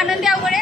आनंदी अवघडे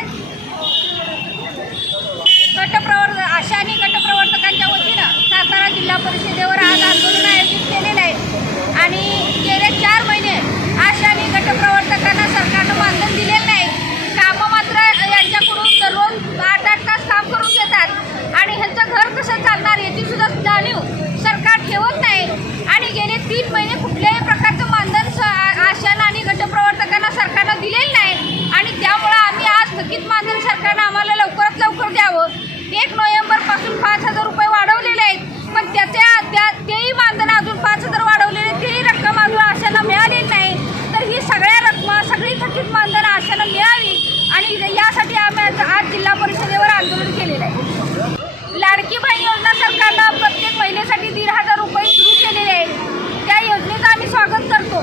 एक एक नोव्हेंबरपासून पाच हजार रुपये वाढवलेले आहेत. पण त्याच्या त्या तेही मानधन अजून पाच हजार वाढवलेले तेही रक्कम अजून आशाला मिळालेली नाही. तर ही सगळ्या रक्कम सगळी थकीत मानधन आशाला मिळावी आणि यासाठी आम्ही आज जिल्हा परिषदेवर आंदोलन केलेलं आहे. लाडकी बहीण योजना सरकारनं प्रत्येक महिलेसाठी दीड हजार रुपये सुरू केलेले आहेत. त्या योजनेचं आम्ही स्वागत करतो.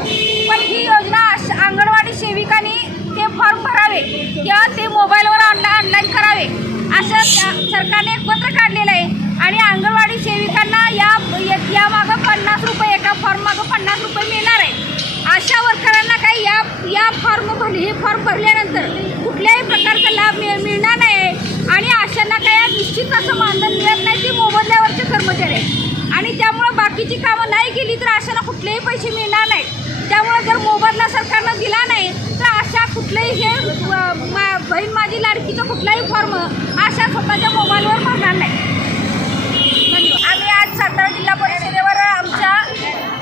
पण ही योजना अंगणवाडी सेविकांनी ते फॉर्म भरावे. किंवा ते असं सरकारने एक पत्र काढलेलं आहे. आणि अंगणवाडी सेविकांना या या- मागं पन्नास रुपये एका फॉर्म मागं पन्नास रुपये मिळणार आहे. अशा वर्करांना काही या या फॉर्म भर हे फॉर्म भरल्यानंतर कुठल्याही प्रकारचा लाभ मिळ मिळणार नाही. आणि अशांना काही निश्चित असं मानधन मिळत नाही ते मोबदल्यावरचे कर्मचारी आहेत. आणि त्यामुळं बाकीची कामं नाही केली तर अशांना कुठलेही पैसे मिळणार नाहीत. त्यामुळं जर मोबदला सरकारनं दिला नाही तर अशा कुठलेही हे मा- बहीण माझी लाडकीचा कुठलाही फॉर्म अशा स्वतःच्या मोबाईलवर भरणार नाही. आम्ही आज सातारा जिल्हा परिषदेवर आमच्या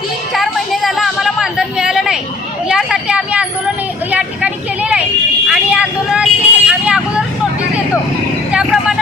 तीन चार महिने झालं आम्हाला मानधन मिळालं नाही. यासाठी आम्ही आंदोलन या ठिकाणी केलेलं आहे. आणि आंदोलनाची आम्ही अगोदर नोटीस देतो. त्याप्रमाणे